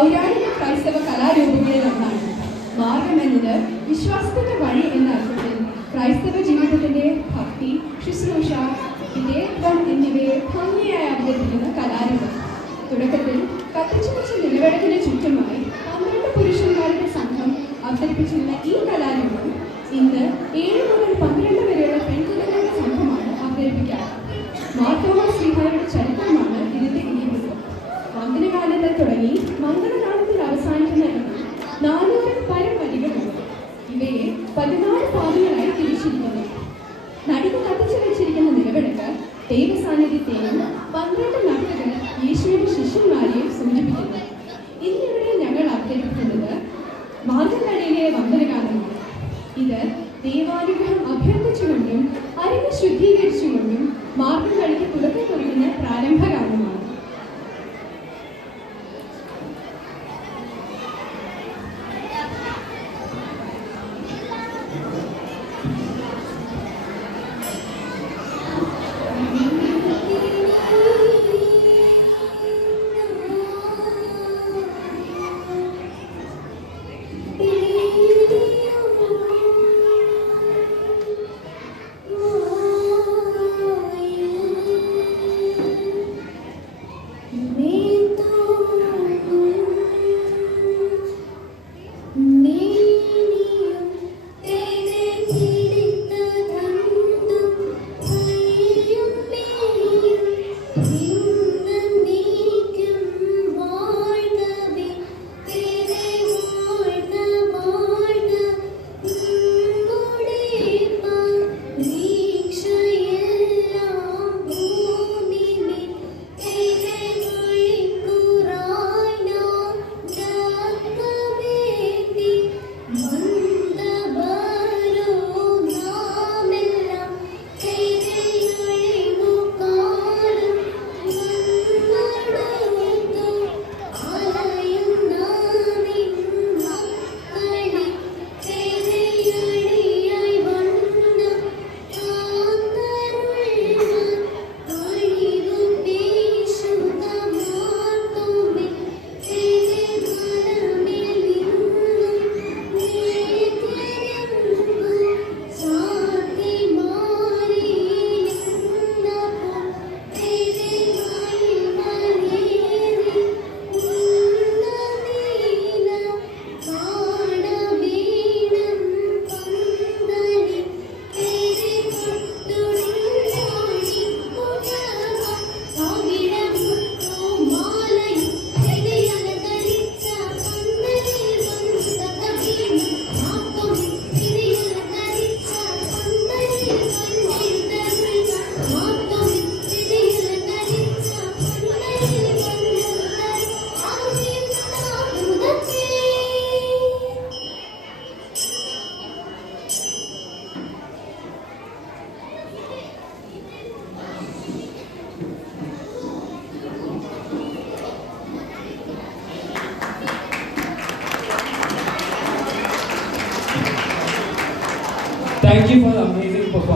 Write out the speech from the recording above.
പൗരാണിക ക്രൈസ്തവ കലാരൂപങ്ങളിൽ ഒന്നാണ്. മാർഗം എന്നത് വിശ്വാസത്തിന്റെ വഴി എന്ന അർത്ഥത്തിൽ ക്രൈസ്തവ ജീവിതത്തിന്റെ ഭക്തി, ശുശ്രൂഷ, വിധേയത്വം എന്നിവയെ ഭംഗിയായി അവതരിപ്പിക്കുന്ന കലാരൂപം. തുടക്കത്തിൽ കത്തിച്ചു വെച്ച നിലവിളക്കിന് ചുറ്റുമായി 12 പുരുഷന്മാരുടെ സംഘം അവതരിപ്പിച്ചിരുന്ന ഈ കലാരൂപം ഇന്ന് 7 മുതൽ 12 വരെയുള്ള പെൺകുട്ടികളുടെ സംഘമാണ് അവതരിപ്പിക്കാറ്. മാർത്തോമാ ശ്ലീഹായുടെ ചരിത്രമാണ് ഇതിന്റെ ഇതിവൃത്തം. വന്ദനകാലത്തിൽ തുടങ്ങി മംഗളകാലത്തിൽ അവസാനിക്കുന്ന 400 പരം വരികളുണ്ട്. ഇവയെ 14 ഭാഗങ്ങളായി തിരിച്ചിരിക്കുന്നു. നടുക്ക് കത്തിച്ചു വെച്ചിരിക്കുന്ന നിലവിളക്ക് ദൈവസാന്നിധ്യത്തെയും 12 നർത്തകർ യേശുവിന്റെ ശിഷ്യന്മാരെയും സൂചിപ്പിക്കുന്നു. ഇന്നിവിടെ ഞങ്ങൾ അവതരിപ്പിക്കുന്നത് മാർഗംകളിയിലെ വന്ദനകാലമാണ്. ഇത് ദൈവാനുഗ്രഹം അഭ്യർത്ഥിച്ചുകൊണ്ടും അരങ്ങ് ശുദ്ധീകരിച്ചുകൊണ്ടും മാർഗംകളിക്ക് തുടക്കം കുറിക്കുന്ന പ്രാരംഭകാലമാണ്. Thank you for the amazing